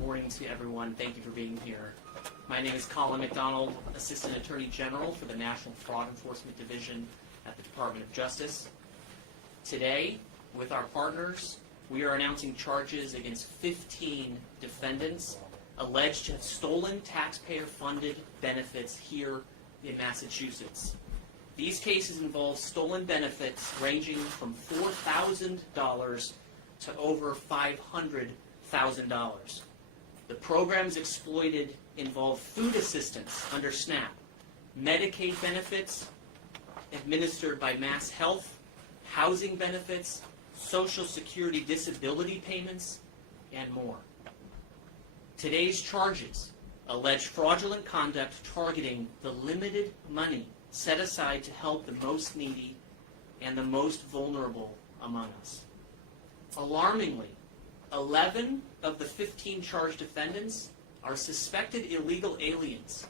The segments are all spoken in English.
morning to everyone. Thank you for being here. My name is Colin McDonald, Assistant Attorney General for the National Fraud Enforcement Division at the Department of Justice. Today, with our partners, we are announcing charges against 15 defendants alleged to have stolen taxpayer-funded benefits here in Massachusetts. These cases involve stolen benefits ranging from $4,000 to over $500,000. The programs exploited involve food assistance under SNAP, Medicaid benefits administered by MassHealth, housing benefits, Social Security disability payments, and more. Today's charges allege fraudulent conduct targeting the limited money set aside to help the most needy and the most vulnerable among us. Alarmingly, 11 of the 15 charged defendants are suspected illegal aliens,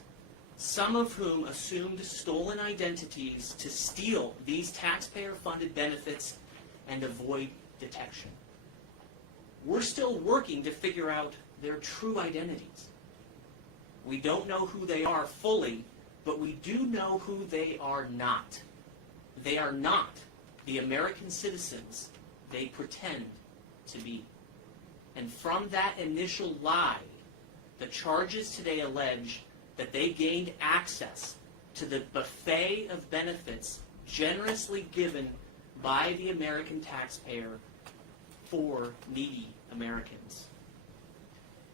some of whom assumed stolen identities to steal these taxpayer-funded benefits and avoid detection. We're still working to figure out their true identities. We don't know who they are fully, but we do know who they are not. They are not the American citizens they pretend to be. And from that initial lie, the charges today allege that they gained access to the buffet of benefits generously given by the American taxpayer for needy Americans.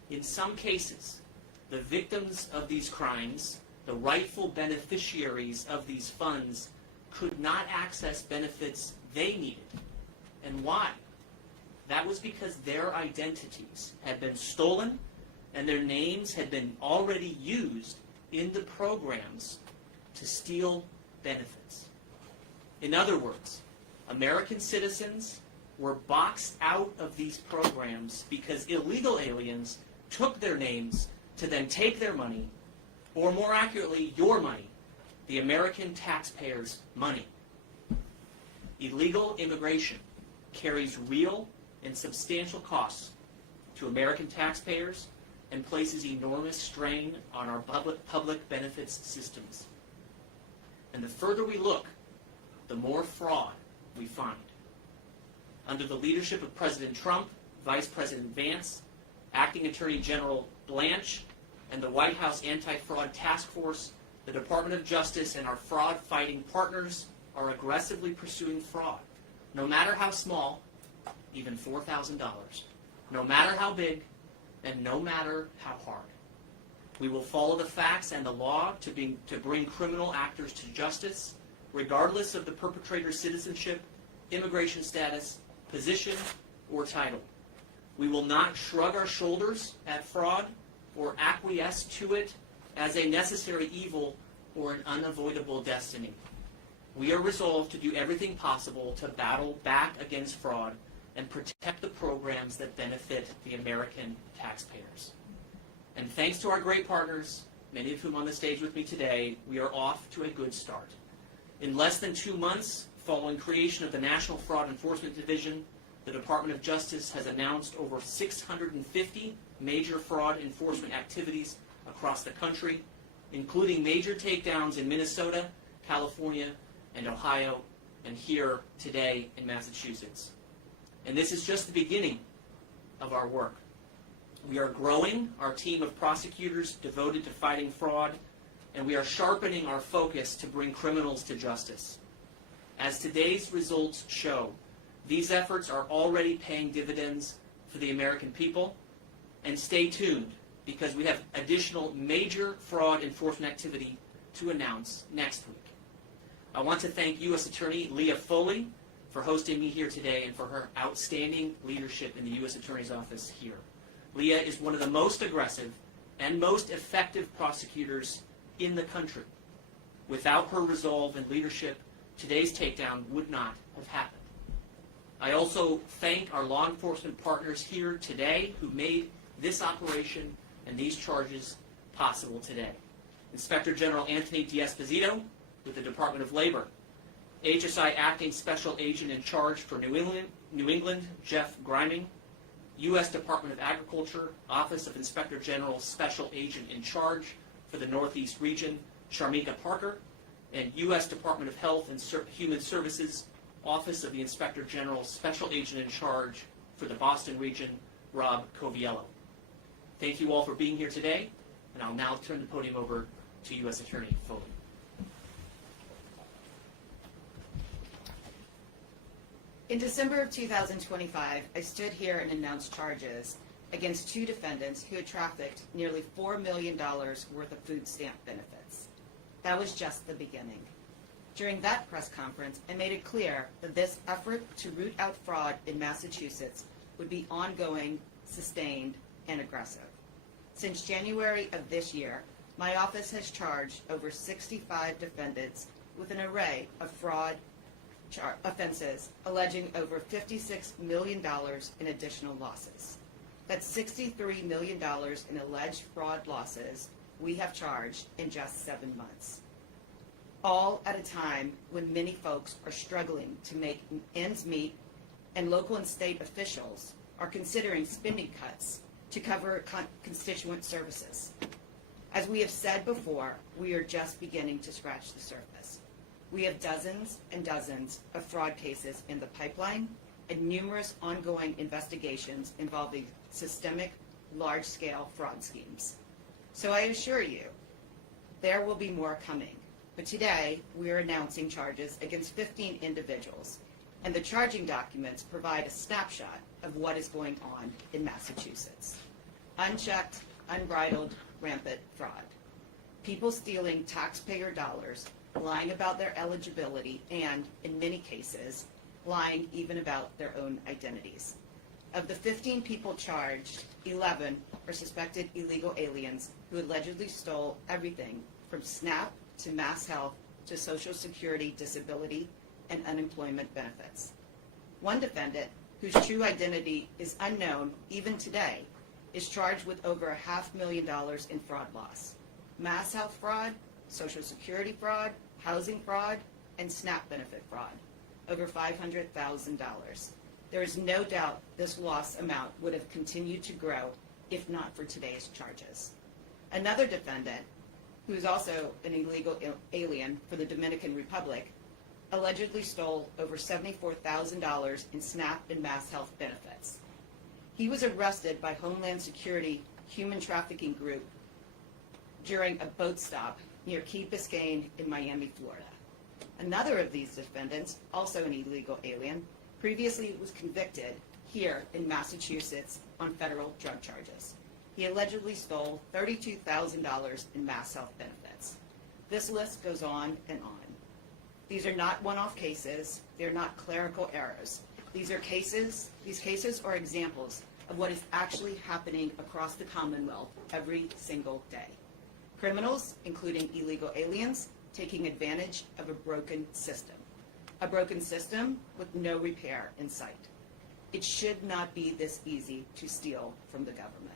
In some cases, the victims of these crimes, the rightful beneficiaries of these funds, could not access benefits they needed. And why? That was because their identities had been stolen and their names had been already used in the programs to steal benefits. In other words, American citizens were boxed out of these programs because illegal aliens took their names to then take their money, or more accurately, your money, the American taxpayers' money. Illegal immigration carries real and substantial costs to American taxpayers and places enormous strain on our public benefits systems. And the further we look, the more fraud we find. Under the leadership of President Trump, Vice President Vance, Acting Attorney General Blanche, and the White House Anti-Fraud Task Force, the Department of Justice and our fraud-fighting partners are aggressively pursuing fraud, no matter how small, even $4,000, no matter how big, and no matter how hard. We will follow the facts and the law to bring criminal actors to justice, regardless of the perpetrator's citizenship, immigration status, position, or title. We will not shrug our shoulders at fraud or acquiesce to it as a necessary evil or an unavoidable destiny. We are resolved to do everything possible to battle back against fraud and protect the programs that benefit the American taxpayers. And thanks to our great partners, many of whom on the stage with me today, we are off to a good start. In less than 2 months following creation of the National Fraud Enforcement Division, the Department of Justice has announced over 650 major fraud enforcement activities across the country, including major takedowns in Minnesota, California, and Ohio, and here today in Massachusetts. And this is just the beginning of our work. We are growing our team of prosecutors devoted to fighting fraud, and we are sharpening our focus to bring criminals to justice. As today's results show, these efforts are already paying dividends for the American people. And stay tuned, because we have additional major fraud enforcement activity to announce next week. I want to thank U.S. Attorney Leah Foley for hosting me here today and for her outstanding leadership in the U.S. Attorney's Office here. Leah is one of the most aggressive and most effective prosecutors in the country. Without her resolve and leadership, today's takedown would not have happened. I also thank our law enforcement partners here today who made this operation and these charges possible today. Inspector General Anthony D'Esposito with the Department of Labor, HSI Acting Special Agent in Charge for New England, Jeff Griming, U.S. Department of Agriculture, Office of Inspector General Special Agent in Charge for the Northeast Region, Sharmika Parker, and U.S. Department of Health and Human Services, Office of the Inspector General Special Agent in Charge for the Boston Region, Rob Coviello. Thank you all for being here today, and I'll now turn the podium over to U.S. Attorney Foley. In December of 2025, I stood here and announced charges against 2 defendants who had trafficked nearly $4 million worth of food stamp benefits. That was just the beginning. During that press conference, I made it clear that this effort to root out fraud in Massachusetts would be ongoing, sustained, and aggressive. Since January of this year, my office has charged over 65 defendants with an array of fraud offenses alleging over $56 million in additional losses. That's $63 million in alleged fraud losses we have charged in just 7 months. All at a time when many folks are struggling to make ends meet and local and state officials are considering spending cuts to cover constituent services. As we have said before, we are just beginning to scratch the surface. We have dozens and dozens of fraud cases in the pipeline and numerous ongoing investigations involving systemic, large-scale fraud schemes. So I assure you, there will be more coming. But today, we are announcing charges against 15 individuals, and the charging documents provide a snapshot of what is going on in Massachusetts. Unchecked, unbridled, rampant fraud. People stealing taxpayer dollars, lying about their eligibility, and, in many cases, lying even about their own identities. Of the 15 people charged, 11 are suspected illegal aliens who allegedly stole everything from SNAP to MassHealth to Social Security, disability, and unemployment benefits. One defendant, whose true identity is unknown even today, is charged with over $500,000 in fraud loss. MassHealth fraud, Social Security fraud, housing fraud, and SNAP benefit fraud, over $500,000. There is no doubt this loss amount would have continued to grow if not for today's charges. Another defendant, who is also an illegal alien for the Dominican Republic, allegedly stole over $74,000 in SNAP and MassHealth benefits. He was arrested by Homeland Security Human Trafficking Group during a boat stop near Key Biscayne in Miami, Florida. Another of these defendants, also an illegal alien, previously was convicted here in Massachusetts on federal drug charges. He allegedly stole $32,000 in MassHealth benefits. This list goes on and on. These are not one-off cases. They're not clerical errors. These cases are examples of what is actually happening across the Commonwealth every single day. Criminals, including illegal aliens, taking advantage of a broken system with no repair in sight. It should not be this easy to steal from the government.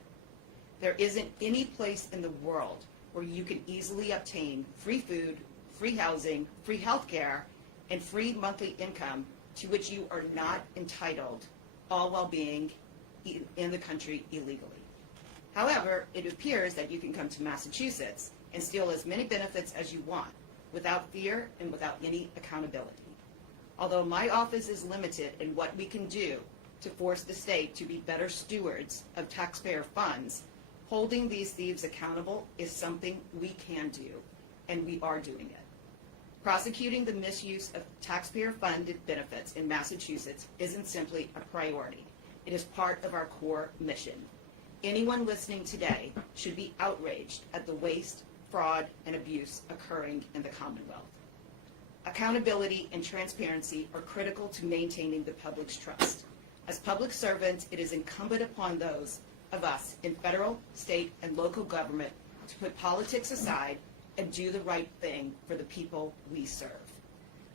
There isn't any place in the world where you can easily obtain free food, free housing, free health care, and free monthly income to which you are not entitled, all while being in the country illegally. However, it appears that you can come to Massachusetts and steal as many benefits as you want without fear and without any accountability. Although my office is limited in what we can do to force the state to be better stewards of taxpayer funds, holding these thieves accountable is something we can do, and we are doing it. Prosecuting the misuse of taxpayer-funded benefits in Massachusetts isn't simply a priority. It is part of our core mission. Anyone listening today should be outraged at the waste, fraud, and abuse occurring in the Commonwealth. Accountability and transparency are critical to maintaining the public's trust. As public servants, it is incumbent upon those of us in federal, state, and local government to put politics aside and do the right thing for the people we serve.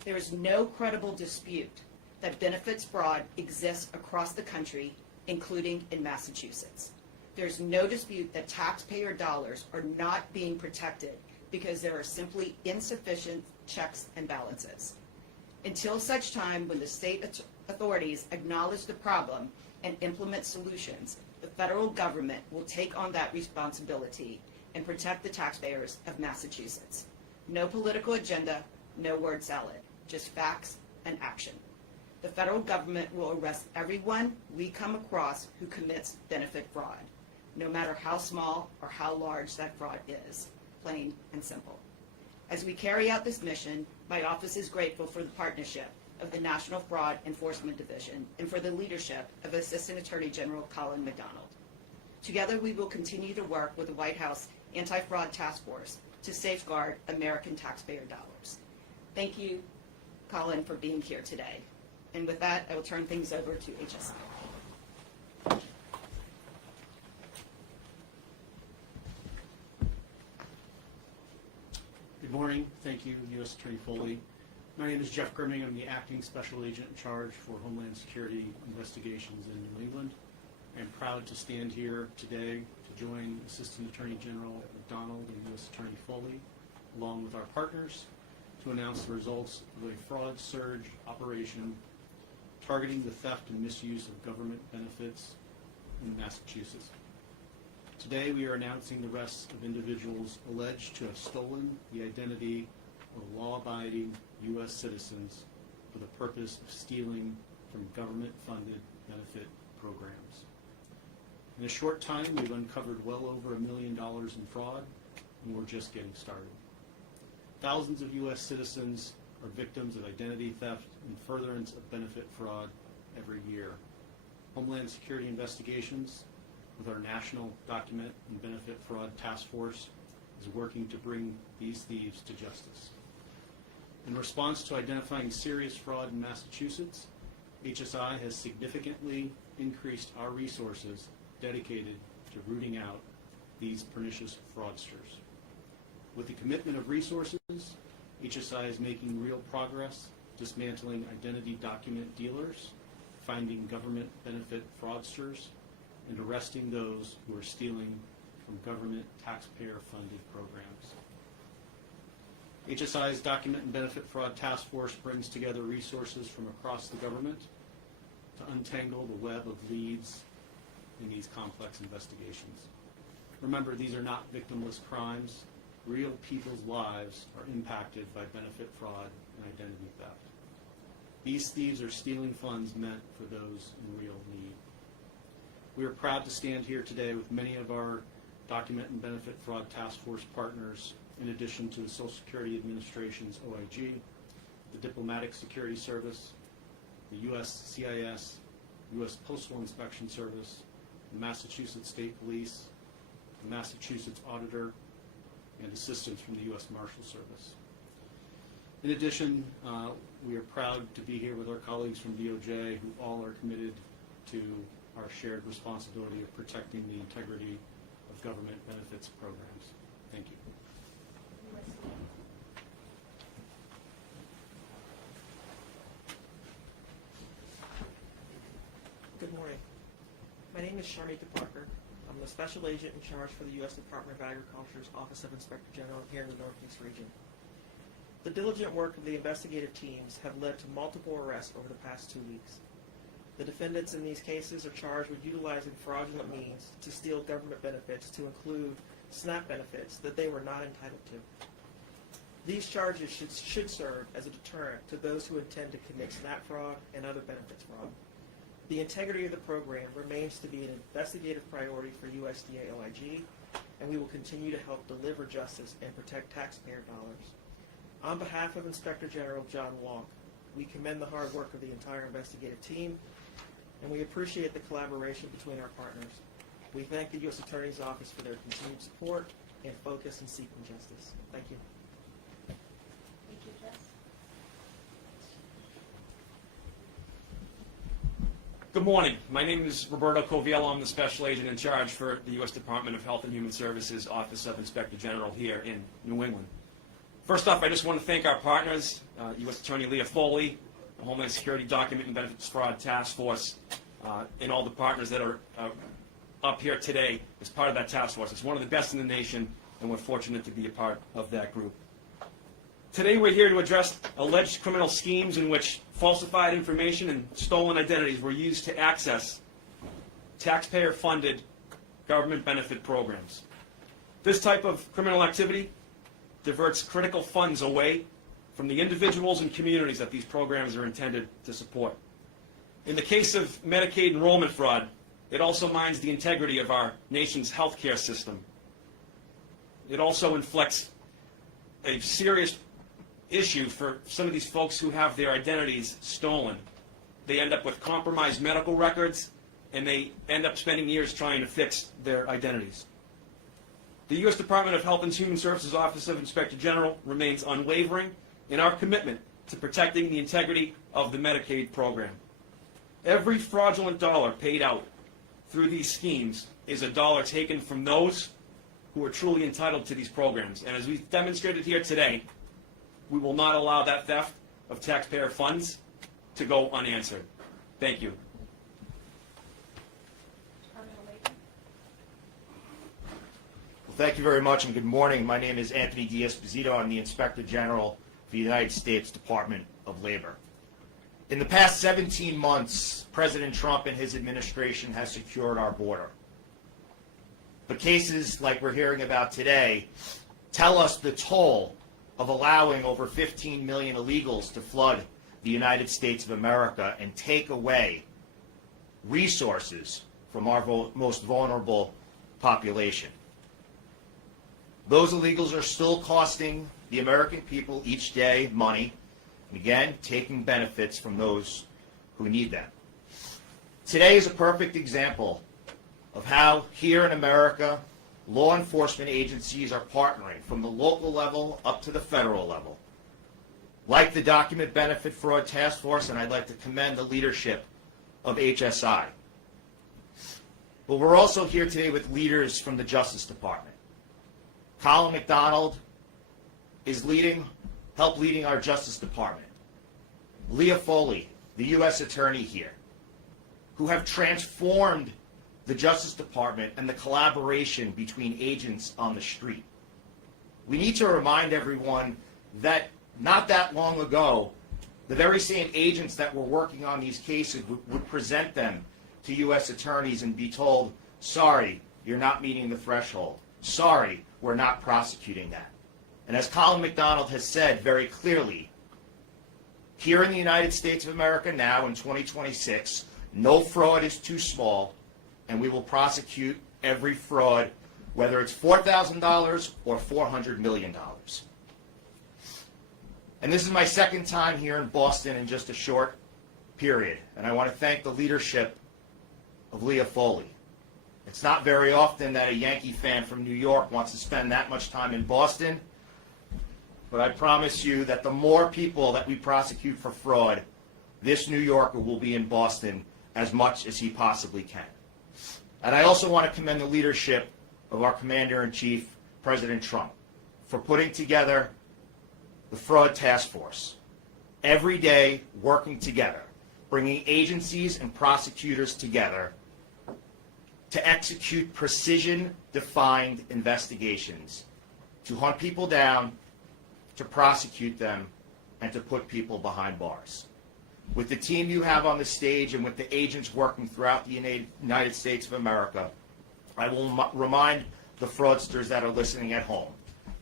There is no credible dispute that benefits fraud exists across the country, including in Massachusetts. There's no dispute that taxpayer dollars are not being protected because there are simply insufficient checks and balances. Until such time when the state authorities acknowledge the problem and implement solutions, the federal government will take on that responsibility and protect the taxpayers of Massachusetts. No political agenda, no word salad, just facts and action. The federal government will arrest everyone we come across who commits benefit fraud, no matter how small or how large that fraud is, plain and simple. As we carry out this mission, my office is grateful for the partnership of the National Fraud Enforcement Division and for the leadership of Assistant Attorney General Colin McDonald. Together, we will continue to work with the White House Anti-Fraud Task Force to safeguard American taxpayer dollars. Thank you, Colin, for being here today. And with that, I will turn things over to HSI. Good morning. Thank you, U.S. Attorney Foley. My name is Jeff Grimming. I'm the Acting Special Agent in charge for Homeland Security Investigations in New England. I am proud to stand here today to join Assistant Attorney General McDonald and U.S. Attorney Foley, along with our partners, to announce the results of a fraud surge operation targeting the theft and misuse of government benefits in Massachusetts. Today we are announcing the arrests of individuals alleged to have stolen the identity of law-abiding U.S. citizens for the purpose of stealing from government-funded benefit programs. In a short time, we've uncovered well over $1 million in fraud, and we're just getting started. Thousands of U.S. citizens are victims of identity theft and furtherance of benefit fraud every year. Homeland Security Investigations, with our National Document and Benefit Fraud Task Force, is working to bring these thieves to justice. In response to identifying serious fraud in Massachusetts, HSI has significantly increased our resources dedicated to rooting out these pernicious fraudsters. With the commitment of resources, HSI is making real progress dismantling identity document dealers, finding government benefit fraudsters, and arresting those who are stealing from government taxpayer-funded programs. HSI's Document and Benefit Fraud Task Force brings together resources from across the government to untangle the web of leads in these complex investigations. Remember, these are not victimless crimes. Real people's lives are impacted by benefit fraud and identity theft. These thieves are stealing funds meant for those in real need. We are proud to stand here today with many of our Document and Benefit Fraud Task Force partners, in addition to the Social Security Administration's OIG, the Diplomatic Security Service, the USCIS, U.S. Postal Inspection Service, the Massachusetts State Police, the Massachusetts Auditor, and assistance from the U.S. Marshal Service. In addition, we are proud to be here with our colleagues from DOJ, who all are committed to our shared responsibility of protecting the integrity of government benefits programs. Thank you. Good morning. My name is Sharmika Parker. I'm the Special Agent in charge for the U.S. Department of Agriculture's Office of Inspector General here in the Northeast region. The diligent work of the investigative teams have led to multiple arrests over the past 2 weeks. The defendants in these cases are charged with utilizing fraudulent means to steal government benefits, to include SNAP benefits that they were not entitled to. These charges should serve as a deterrent to those who intend to commit SNAP fraud and other benefits fraud. The integrity of the program remains to be an investigative priority for USDA OIG, and we will continue to help deliver justice and protect taxpayer dollars. On behalf of Inspector General John Wonk, we commend the hard work of the entire investigative team, and we appreciate the collaboration between our partners. We thank the U.S. Attorney's Office for their continued support and focus in seeking justice. Thank you. Thank you, Jess. Good morning. My name is Roberto Coviello. I'm the Special Agent in charge for the U.S. Department of Health and Human Services Office of Inspector General here in New England. First off, I just want to thank our partners, U.S. Attorney Leah Foley, the Homeland Security Document and Benefits Fraud Task Force, and all the partners that are up here today as part of that task force. It's one of the best in the nation, and we're fortunate to be a part of that group. Today we're here to address alleged criminal schemes in which falsified information and stolen identities were used to access taxpayer-funded government benefit programs. This type of criminal activity diverts critical funds away from the individuals and communities that these programs are intended to support. In the case of Medicaid enrollment fraud, it also mines the integrity of our nation's healthcare system. It also inflicts a serious issue for some of these folks who have their identities stolen. They end up with compromised medical records, and they end up spending years trying to fix their identities. The U.S. Department of Health and Human Services Office of Inspector General remains unwavering in our commitment to protecting the integrity of the Medicaid program. Every fraudulent dollar paid out through these schemes is a dollar taken from those who are truly entitled to these programs. And as we've demonstrated here today, we will not allow that theft of taxpayer funds to go unanswered. Thank you. Well, thank you very much and good morning. My name is Anthony D'Esposito. I'm the Inspector General for the United States Department of Labor. In the past 17 months, President Trump and his administration has secured our border. But cases like we're hearing about today tell us the toll of allowing over 15 million illegals to flood the United States of America and take away resources from our most vulnerable population. Those illegals are still costing the American people each day money, and again, taking benefits from those who need them. Today is a perfect example of how here in America, law enforcement agencies are partnering from the local level up to the federal level. Like the Document Benefit Fraud Task Force, and I'd like to commend the leadership of HSI. But we're also here today with leaders from the Justice Department. Colin McDonald is helped leading our Justice Department. Leah Foley, the U.S. Attorney here, who have transformed the Justice Department and the collaboration between agents on the street. We need to remind everyone that not that long ago, the very same agents that were working on these cases would present them to U.S. attorneys and be told, sorry, you're not meeting the threshold. Sorry, we're not prosecuting that. And as Colin McDonald has said very clearly, here in the United States of America now in 2026, no fraud is too small, and we will prosecute every fraud, whether it's $4,000 or $400 million. And this is my second time here in Boston in just a short period, and I want to thank the leadership of Leah Foley. It's not very often that a Yankee fan from New York wants to spend that much time in Boston, but I promise you that the more people that we prosecute for fraud, this New Yorker will be in Boston as much as he possibly can. And I also want to commend the leadership of our Commander-in-Chief, President Trump, for putting together the Fraud Task Force. Every day, working together, bringing agencies and prosecutors together to execute precision-defined investigations, to hunt people down, to prosecute them, and to put people behind bars. With the team you have on the stage and with the agents working throughout the United States of America, I will remind the fraudsters that are listening at home,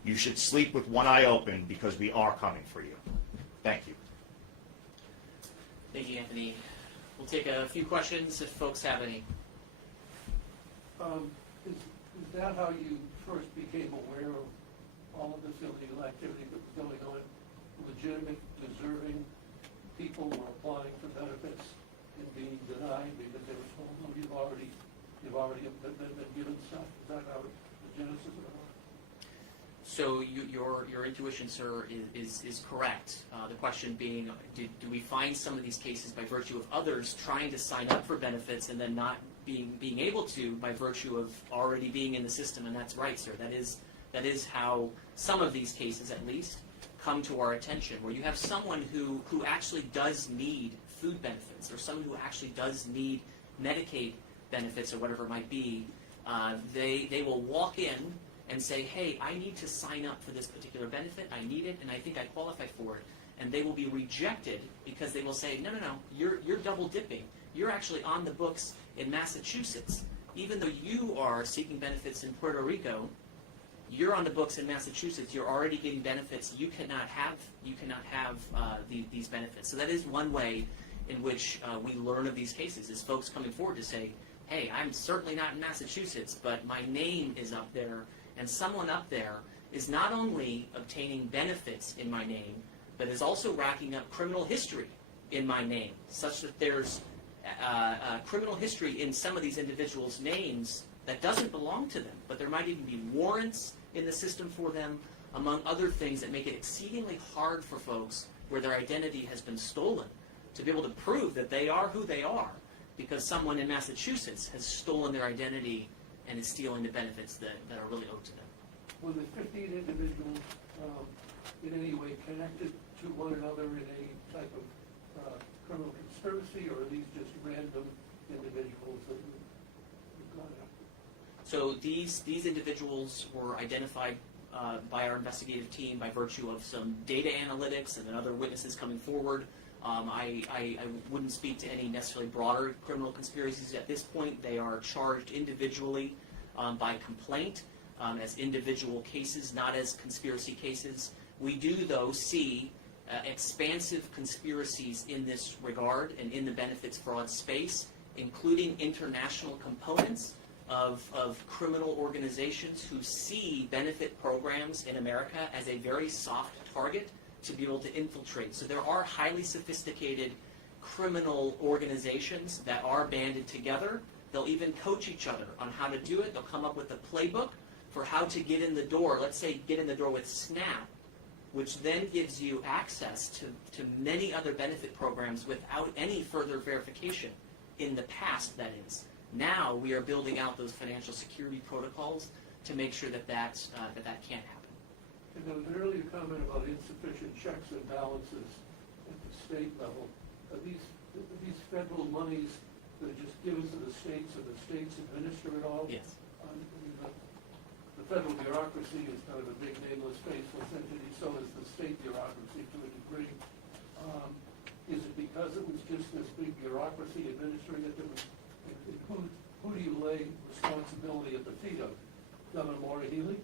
you should sleep with one eye open because we are coming for you. Thank you. Thank you, Anthony. We'll take a few questions if folks have any. Is that how you first became aware of all of this illegal activity that was going on? Legitimate, deserving people were applying for benefits and being denied because they were told, "Oh, you've already been given stuff." Is that how the genesis of it was? So your intuition, sir, is correct. The question being, do we find some of these cases by virtue of others trying to sign up for benefits and then not being able to by virtue of already being in the system? And that's right, sir. That is how some of these cases, at least, come to our attention, where you have someone who actually does need food benefits, or someone who actually does need Medicaid benefits, or whatever it might be. They will walk in and say, hey, I need to sign up for this particular benefit, I need it, and I think I qualify for it. And they will be rejected because they will say, no, you're double dipping. You're actually on the books in Massachusetts, even though you are seeking benefits in Puerto Rico, you're on the books in Massachusetts. You're already getting benefits. You cannot have these benefits. So that is one way in which we learn of these cases, is folks coming forward to say, hey, I'm certainly not in Massachusetts, but my name is up there, and someone up there is not only obtaining benefits in my name, but is also racking up criminal history in my name, such that there's criminal history in some of these individuals' names that doesn't belong to them, but there might even be warrants in the system for them, among other things that make it exceedingly hard for folks where their identity has been stolen to be able to prove that they are who they are, because someone in Massachusetts has stolen their identity and is stealing the benefits that are really owed to them. Were the 15 individuals in any way connected to one another in any type of criminal conspiracy, or are these just random individuals that you've gone after? So these individuals were identified by our investigative team by virtue of some data analytics and then other witnesses coming forward. I wouldn't speak to any necessarily broader criminal conspiracies at this point. They are charged individually by complaint as individual cases, not as conspiracy cases. We do, though, see expansive conspiracies in this regard and in the benefits fraud space, including international components of criminal organizations who see benefit programs in America as a very soft target to be able to infiltrate. So there are highly sophisticated criminal organizations that are banded together. They'll even coach each other on how to do it. They'll come up with a playbook for how to get in the door. Let's say get in the door with SNAP, which then gives you access to many other benefit programs without any further verification. In the past, that is. Now we are building out those financial security protocols to make sure that that can't happen. And there was an earlier comment about insufficient checks and balances at the state level. Are these federal monies that are just given to the states, and the states administer it all? Yes. The federal bureaucracy is kind of a big, nameless, faceless entity. So is the state bureaucracy to a degree. Is it because it was just this big bureaucracy administering it that was? Who do you lay responsibility at the feet of? Governor Maura Healey?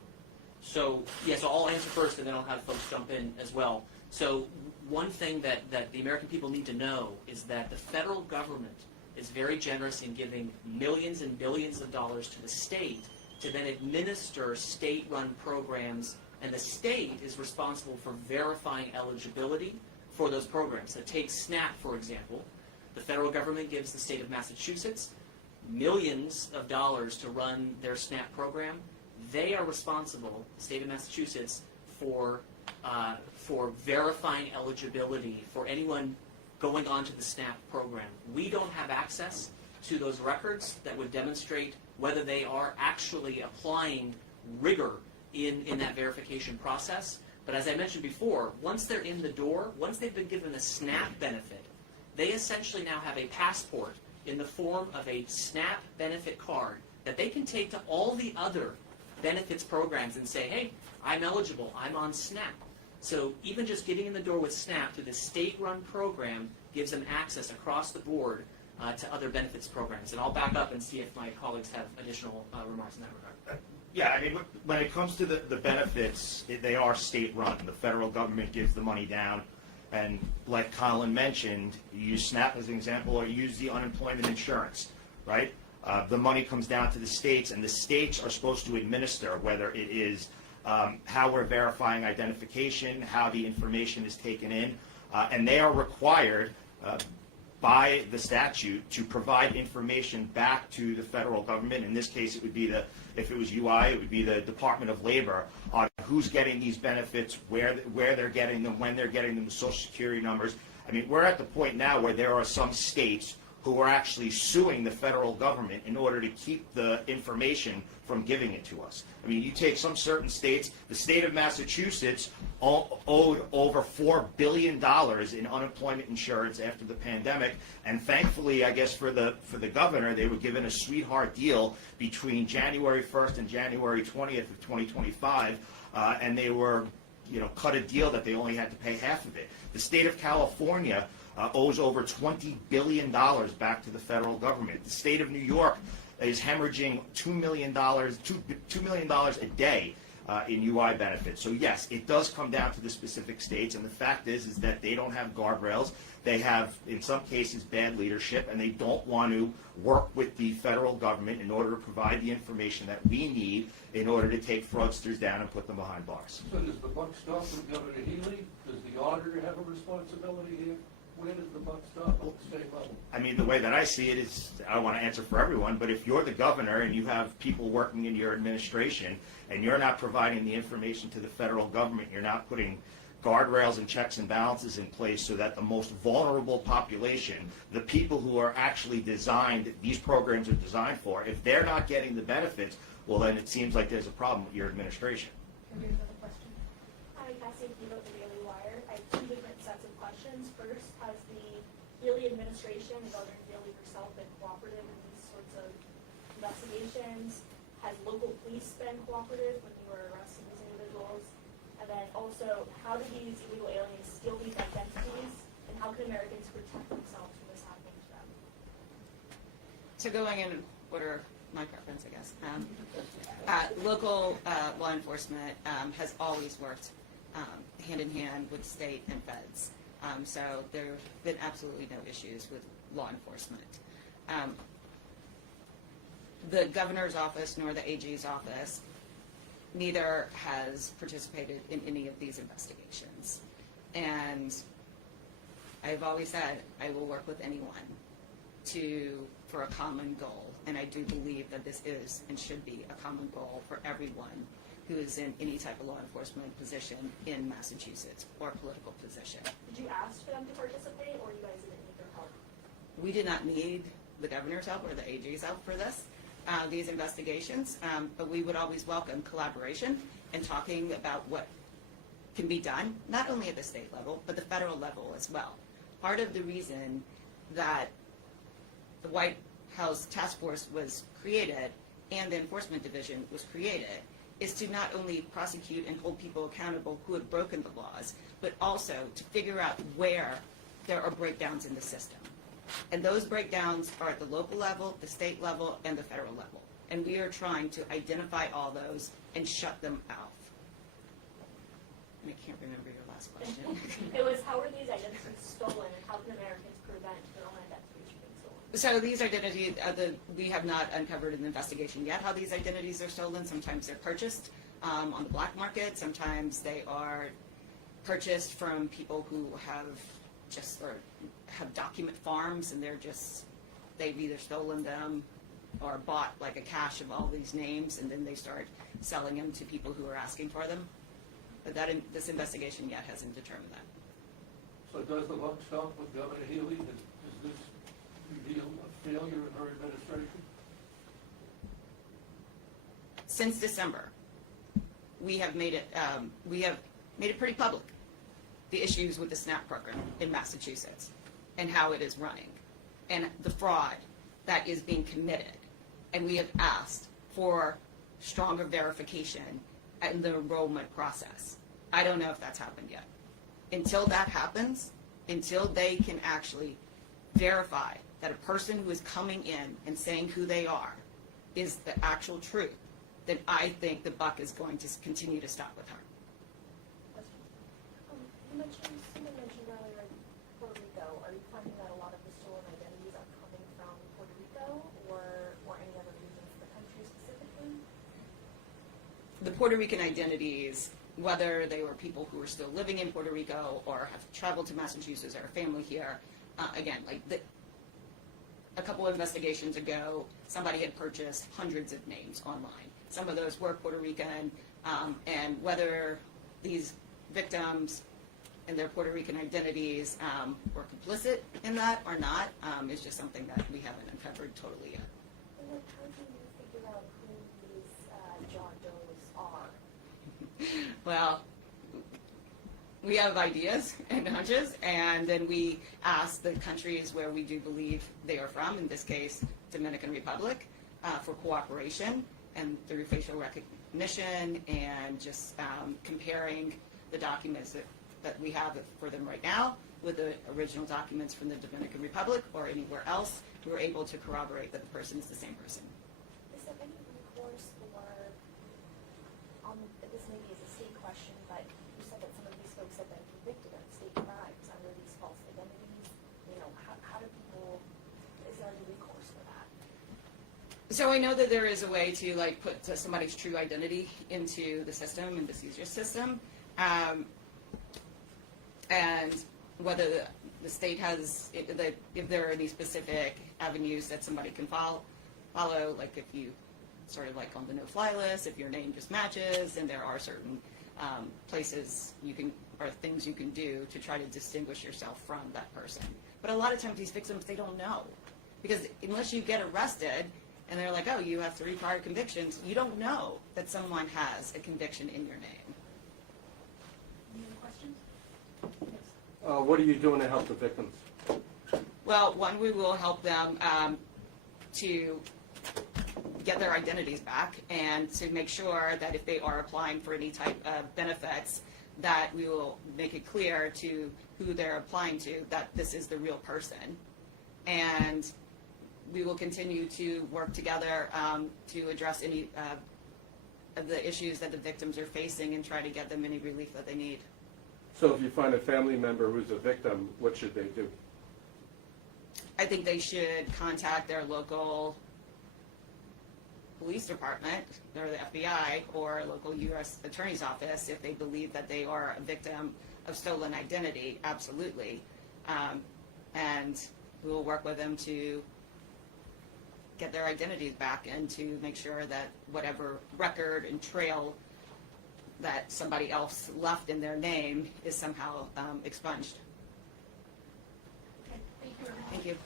So, yes, I'll answer first, and then I'll have folks jump in as well. So one thing that the American people need to know is that the federal government is very generous in giving millions and billions of dollars to the state to then administer state-run programs, and the state is responsible for verifying eligibility for those programs. So take SNAP, for example. The federal government gives the state of Massachusetts millions of dollars to run their SNAP program. They are responsible, the state of Massachusetts, for verifying eligibility for anyone going onto the SNAP program. We don't have access to those records that would demonstrate whether they are actually applying rigor in that verification process. But as I mentioned before, once they're in the door, once they've been given a SNAP benefit, they essentially now have a passport in the form of a SNAP benefit card that they can take to all the other benefits programs and say, hey, I'm eligible, I'm on SNAP. So even just getting in the door with SNAP through the state-run program gives them access across the board to other benefits programs. And I'll back up and see if my colleagues have additional remarks in that regard. Yeah, I mean, when it comes to the benefits, they are state-run. The federal government gives the money down. And like Colin mentioned, you use SNAP as an example, or you use the unemployment insurance, right? The money comes down to the states, and the states are supposed to administer whether it is how we're verifying identification, how the information is taken in, and they are required by the statute to provide information back to the federal government. In this case, it would be if it was UI, it would be the Department of Labor on who's getting these benefits, where they're getting them, when they're getting them, the Social Security numbers. I mean, we're at the point now where there are some states who are actually suing the federal government in order to keep the information from giving it to us. I mean, you take some certain states, the state of Massachusetts owed over $4 billion in unemployment insurance after the pandemic, and thankfully, I guess for the governor, they were given a sweetheart deal between January 1st and January 20th of 2025, and they were, cut a deal that they only had to pay half of it. The state of California owes over $20 billion back to the federal government. The state of New York is hemorrhaging $2 million a day in UI benefits. So yes, it does come down to the specific states, and the fact is that they don't have guardrails. They have, in some cases, bad leadership, and they don't want to work with the federal government in order to provide the information that we need in order to take fraudsters down and put them behind bars. So does the buck stop with Governor Healy? Does the auditor have a responsibility here? Where does the buck stop at the state level? I mean, the way that I see it is, I don't want to answer for everyone, but if you're the governor and you have people working in your administration and you're not providing the information to the federal government, you're not putting guardrails and checks and balances in place so that the most vulnerable population, the people who are actually designed, these programs are designed for, if they're not getting the benefits, well, then it seems like there's a problem with your administration. Can we have another question? Hi, Cassie Akiva of the Daily Wire. I have two different sets of questions. First, has the Healy administration and Governor Healy herself been cooperative in these sorts of investigations? Has local police been cooperative when you were arresting these individuals? And then also, how do these illegal aliens steal these identities, and how can Americans protect themselves from this happening to them? So going in order, my preference, I guess. Local law enforcement has always worked hand in hand with state and feds. So there have been absolutely no issues with law enforcement. The governor's office nor the AG's office neither has participated in any of these investigations. And I've always said I will work with anyone for a common goal. And I do believe that this is and should be a common goal for everyone who is in any type of law enforcement position in Massachusetts or political position. Did you ask for them to participate, or you guys didn't need their help? We did not need the governor's help or the AG's help for these investigations, but we would always welcome collaboration and talking about what can be done, not only at the state level, but the federal level as well. Part of the reason that the White House Task Force was created and the Enforcement Division was created is to not only prosecute and hold people accountable who have broken the laws, but also to figure out where there are breakdowns in the system. And those breakdowns are at the local level, the state level, and the federal level. And we are trying to identify all those and shut them out. And I can't remember your last question. It was, how were these identities stolen, and how can Americans prevent their own identities from being stolen? So these identities, we have not uncovered an investigation yet how these identities are stolen. Sometimes they're purchased on the black market. Sometimes they are purchased from people who have document farms, and they've either stolen them or bought like a cache of all these names, and then they start selling them to people who are asking for them. But this investigation yet hasn't determined that. So does the buck stop with Governor Healy? Does this reveal a failure in her administration? Since December, we have made it pretty public, the issues with the SNAP program in Massachusetts and how it is running and the fraud that is being committed. And we have asked for stronger verification in the enrollment process. I don't know if that's happened yet. Until that happens, until they can actually verify that a person who is coming in and saying who they are is the actual truth, then I think the buck is going to continue to stop with her. Someone mentioned earlier Puerto Rico. Are you finding that a lot of the stolen identities are coming from Puerto Rico or any other regions of the country specifically? The Puerto Rican identities, whether they were people who were still living in Puerto Rico or have traveled to Massachusetts or a family here, a couple of investigations ago, somebody had purchased hundreds of names online. Some of those were Puerto Rican, and whether these victims and their Puerto Rican identities were complicit in that or not is just something that we haven't uncovered totally yet. And then how do you figure out who these John Does are? Well, we have ideas and hunches, and then we ask the countries where we do believe they are from, in this case, Dominican Republic, for cooperation and through facial recognition and just comparing the documents that we have for them right now with the original documents from the Dominican Republic or anywhere else, we were able to corroborate that the person is the same person. Is there any recourse for, this maybe is a state question, but you said that some of these folks have been convicted of state crimes under these false identities. You know, how do people, is there any recourse for that? So I know that there is a way to like put somebody's true identity into the system, in the seizure system, and whether the state has, if there are any specific avenues that somebody can follow, like if you sort of like on the no-fly list, if your name just matches, and there are certain places you can, or things you can do to try to distinguish yourself from that person. But a lot of times these victims, they don't know. Because unless you get arrested, and they're like, oh, you have 3 prior convictions, you don't know that someone has a conviction in your name. Any other questions? What are you doing to help the victims? Well, one, we will help them to get their identities back and to make sure that if they are applying for any type of benefits, that we will make it clear to who they're applying to that this is the real person. And we will continue to work together to address any of the issues that the victims are facing and try to get them any relief that they need. So if you find a family member who's a victim, what should they do? I think they should contact their local police department or the FBI or local U.S. Attorney's Office if they believe that they are a victim of stolen identity, absolutely. And we will work with them to get their identities back and to make sure that whatever record and trail that somebody else left in their name is somehow expunged. Okay, thank you. Thank you.